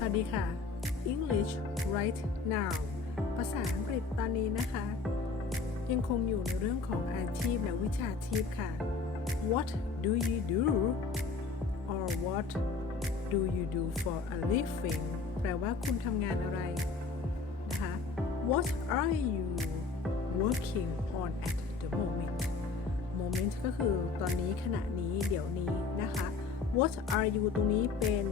สวัสดีค่ะ English right now ภาษาอังกฤษตอนนี้นะคะ ยังคงอยู่ในเรื่องของอาชีพและวิชาชีพค่ะ What do you do or what do you do for a living แปลว่าคุณทำงานอะไรนะคะ What are you working on at the moment moment ก็คือตอนนี้ขณะนี้เดี๋ยวนี้นะคะ What are you ตรงนี้เป็น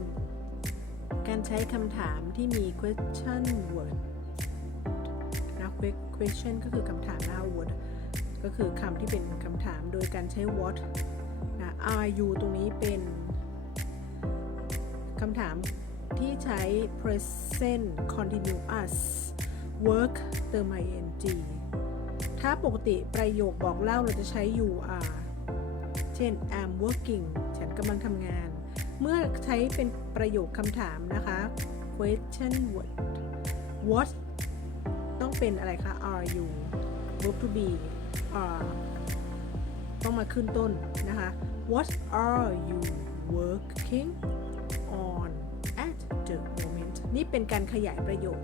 การใช้คำถามที่มี question word นะ question ก็คือคำถามหน้า word ก็คือคำที่เป็นคำถามโดยการใช้ what นะ are you ตรงนี้เป็นคำถามที่ใช้ present continuous work เติม ing ถ้าปกติประโยคบอกเล่าเราจะใช้ you are เช่น I'm working ฉันกำลังทำงาน เมื่อใช้เป็นประโยคคำถามนะคะ question word what ต้องเป็นอะไรคะ are you verb to be are ต้องมาขึ้นต้นนะคะ what are you working on at the moment นี่เป็นการขยายประโยค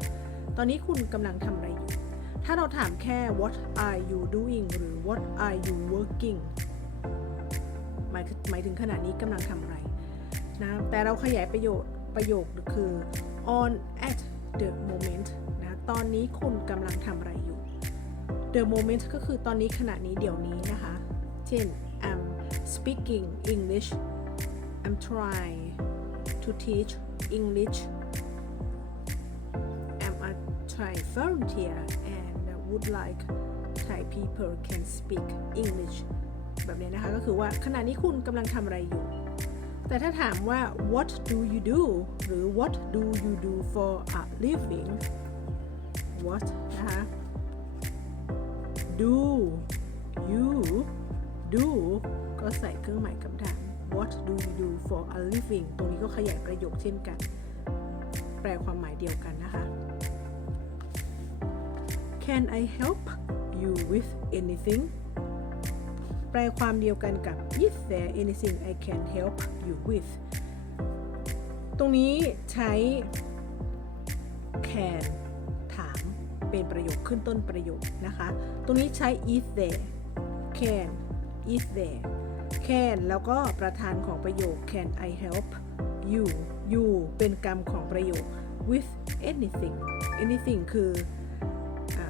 ตอนนี้คุณกำลังทำอะไรอยู่ ถ้าเราถามแค่ what are you doing หรือ what are you working หมายหมายถึงขณะนี้กำลังทำอะไร นะแต่เราขยายประโยคประโยคคือ on at the moment นะตอนนี้คุณกำลังทำอะไรอยู่ the moment ก็คือตอนนี้ขณะนี้เดี๋ยวนี้นะคะ เช่น I'm speaking English I'm trying to teach English I'm a Thai volunteer and would like Thai people can speak English แบบนี้นะคะ ก็คือว่าขณะนี้คุณกำลังทำอะไรอยู่ แต่ถ้าถามว่า what do you do หรือ what do you do for a living what นะคะ do you do ก็ใส่เครื่องหมายคำถาม what do you do for a living ตรงนี้ก็ขยายประโยคเช่นกัน แปลความหมายเดียวกันนะคะ Can I help you with anything แปลความเดียวกันกับ Is there anything I can help you with ตรงนี้ใช้ can ถามเป็นประโยคขึ้นต้นประโยคนะคะ ตรงนี้ใช้ is there can is there can แล้วก็ประธานของประโยค can I help you you เป็นกรรมของประโยค with anything anything คืออ่า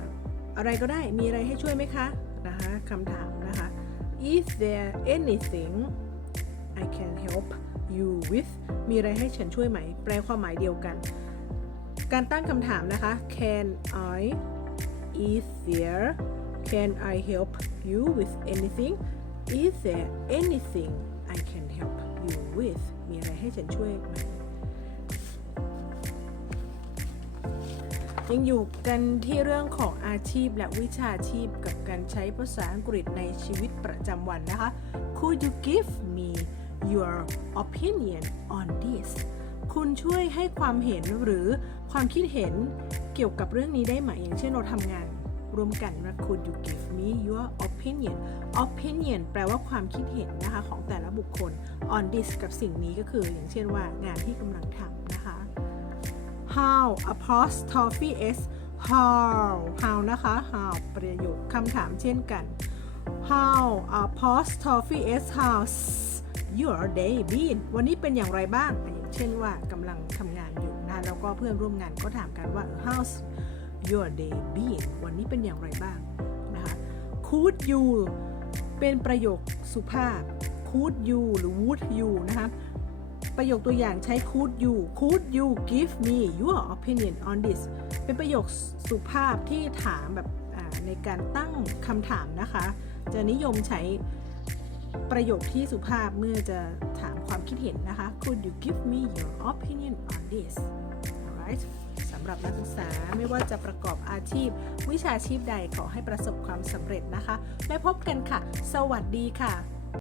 อะไรก็ได้มีอะไรให้ช่วยไหมคะนะคะคำถามนะคะ Is there anything I can help you with มีอะไรให้ฉันช่วยไหม แปลความหมายเดียวกัน การตั้งคำถามนะคะ Can I Is there Can I help you with anything Is there anything I can help you with มีอะไรให้ฉันช่วยไหม ยังอยู่กันที่เรื่องของอาชีพและวิชาชีพกับการใช้ภาษาอังกฤษในชีวิตประจำวันนะคะ Could you give me your opinion on this คุณช่วยให้ความเห็นหรือความคิดเห็นเกี่ยวกับเรื่องนี้ได้ไหม อย่างเช่นเราทำงานร่วมกันนะ Could you give me your opinion opinion แปลว่าความคิดเห็นนะคะ ของแต่ละบุคคล on this กับสิ่งนี้ก็คือ อย่างเช่นว่างานที่กำลังทำนะคะ how apostrophe s how how นะคะ how ประโยคคำถามเช่นกัน how apostrophe s how your day been วันนี้เป็นอย่างไรบ้าง อย่างเช่นว่ากำลังทำงานอยู่นะ แล้วก็เพื่อนร่วมงานก็ถามกันว่า how's your day been วันนี้เป็นอย่างไรบ้างนะคะ could you เป็นประโยคสุภาพ could you หรือ would you นะคะ ประโยคตัวอย่างใช้ could you could you give me your opinion on this เป็นประโยคสุภาพที่ถามแบบในการตั้งคำถามนะคะ จะนิยมใช้ประโยคที่สุภาพเมื่อจะถามความคิดเห็นนะคะ could you give me your opinion on this alright สำหรับนักศึกษาไม่ว่าจะประกอบอาชีพ วิชาชีพใดขอให้ประสบความสำเร็จนะคะ และพบกันค่ะ สวัสดีค่ะ